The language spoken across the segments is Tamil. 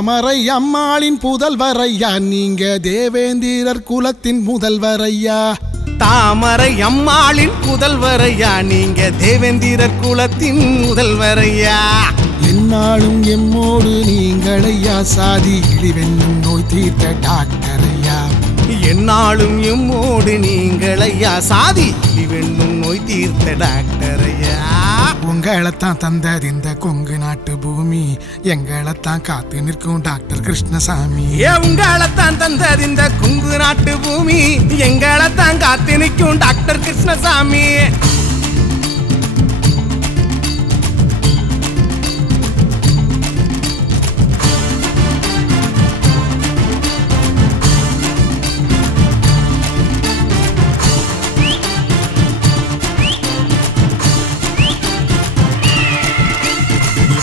தாமரை அம்மாளின் புதல்வரையா, நீங்க தேவேந்திரர் குலத்தின் முதல்வரையா. தாமரை அம்மாளின் புதல்வரையா, நீங்க தேவேந்திரர் குலத்தின் முதல்வரையா. என்னாலும் எம்மோடு நீங்களையா, சாதி இழிவென்னும் நோய் தீர்த்த டாக்டரையா. என்னாலும் எம்மோடு நீங்களையா, சாதி இழிவென்னும் நோய் தீர்த்த டாக்டரையா. உங்களைத்தான் தந்தது இந்த கொங்கு நாட்டு பூமி, எங்களைத்தான் காத்து நிற்கும் டாக்டர் கிருஷ்ணசாமி. உங்களைத்தான் தந்தது இந்த கொங்கு நாட்டு பூமி, எங்களைத்தான் காத்து நிற்கும் டாக்டர் கிருஷ்ணசாமி.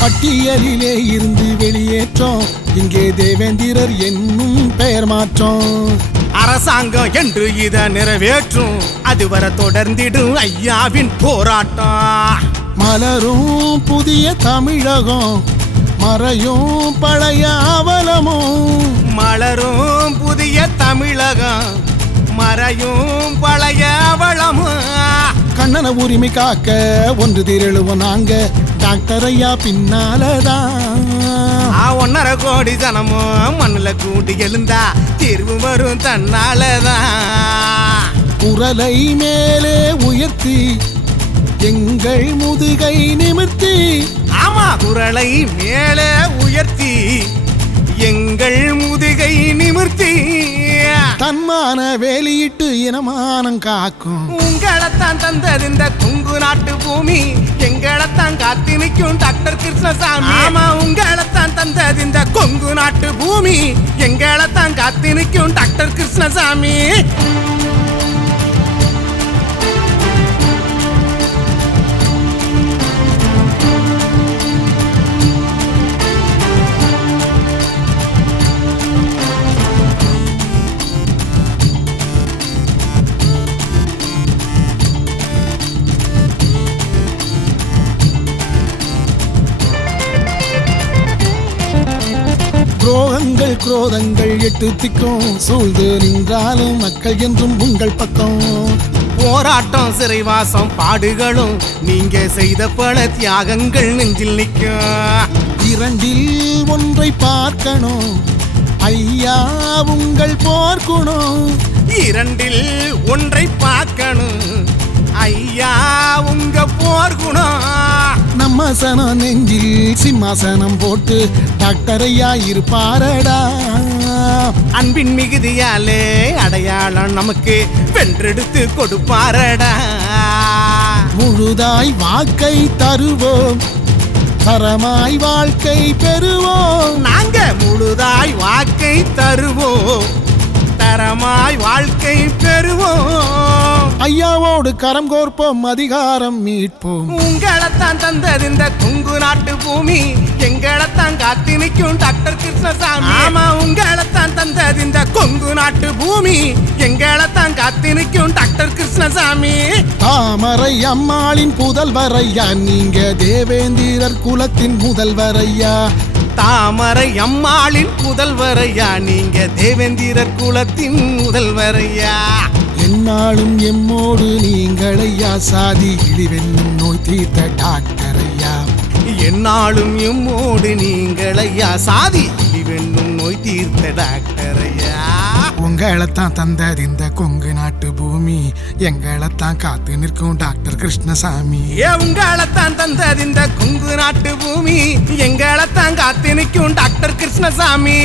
பட்டியலிலே இருந்து வெளியேற்றோம், இங்கே தேவேந்திரர் என்னும் பெயர் மாற்றோம். அரசாங்கம் என்று இதை நிறைவேற்றும், அதுவரை தொடர்ந்திடும் ஐயாவின் போராட்டம். மலரும் புதிய தமிழகம், மறையும் பழைய அவலமும். மலரும் புதிய தமிழகம், மறையும் பழைய அவலமும். கண்ணன உரிமை காக்க ஒன்று திரளுவோம் நாங்க, டாக்டர் ஐயா பின்னாலதான். 1.5 கோடி ஜனமும் மண்ணுல கூடி எழுந்தா தீர்வு வரும் தன்னாலதான். குரலை மேலே உயர்த்தி எங்கள் முதுகை நிமிர்த்தி. ஆமா, குரலை மேலே உயர்த்தி எங்கள் முதுகை நிமிர்த்தி. தன்மான வேலியிட்டு இனமானம் காக்கும். உங்களைத்தான் தந்தது இந்த கொங்கு நாட்டு பூமி, எங்களைத்தான் காத்து நிற்கும் டாக்டர் கிருஷ்ணசாமி. ஆமா, உங்களைத்தான் தந்தது இந்த கொங்கு நாட்டு பூமி, எங்களைத்தான் காத்து நிற்கும் டாக்டர் கிருஷ்ணசாமி. துரோகங்கள் குரோதங்கள் 8 திக்கும் சூழ்ந்து நின்றாலும் மக்கள் என்றும் உங்கள் பக்கம். போராட்டம் சிறைவாசம் பாடுகளும் நீங்க செய்த பல தியாகங்கள் நெஞ்சில் நிற்கும். 2ல் ஒன்றை பார்க்கணும் ஐயா, உங்கள் போர்க்குணம். 2ல் ஒன்றை பார்க்கணும் ஐயா, உங்க போர்க்குணம். நம்ம சனம் நெஞ்சில் சிம்மாசனம் போட்டு டாக்டர் ஐயா இருப்பாரடா. அன்பின் மிகுதியாலே அடையாளம் நமக்கு வென்றெடுத்து கொடுப்பாரடா. முழுதாய் வாக்கை தருவோம், தரமாய் வாழ்க்கை பெறுவோம். நாங்க முழுதாய் வாக்கை தருவோம், தரமாய் வாழ்க்கை பெறுவோம். ஐயாவோடு கரம் கோர்ப்போம், அதிகாரம் மீட்போம். உங்களைத்தான் தந்தது இந்த கொங்கு நாட்டு பூமி, எங்களைத்தான் காத்து நிற்கும் டாக்டர் கிருஷ்ணசாமி. ஆமா, உங்களைத்தான் தந்தது இந்த கொங்கு நாட்டு பூமி, எங்களைத்தான் காத்து நிற்கும் டாக்டர் கிருஷ்ணசாமி. தாமரை அம்மாளின் புதல்வரையா, நீங்க தேவேந்திரர் குலத்தின் முதல்வரையா. தாமரை அம்மாளின் புதல்வரையா, நீங்க தேவேந்திரர் குலத்தின் முதல்வரையா. என்னாலும் எம்மோடு நீங்களையா, சாதி இழிவென்னும் நோய் தீர்த்த டாக்டரையா. என்னாலும் எம்மோடு நீங்களையா, சாதி இழிவென்னும் நோய் தீர்த்த டாக்டரையா. உங்களைத்தான் தந்தது இந்த கொங்கு நாட்டு பூமி, எங்களைத்தான் காத்து நிற்கும் டாக்டர் கிருஷ்ணசாமி. உங்களைத்தான் தந்தது இந்த கொங்கு நாட்டு பூமி, எங்களைத்தான் காத்து நிற்கும் டாக்டர் கிருஷ்ணசாமி.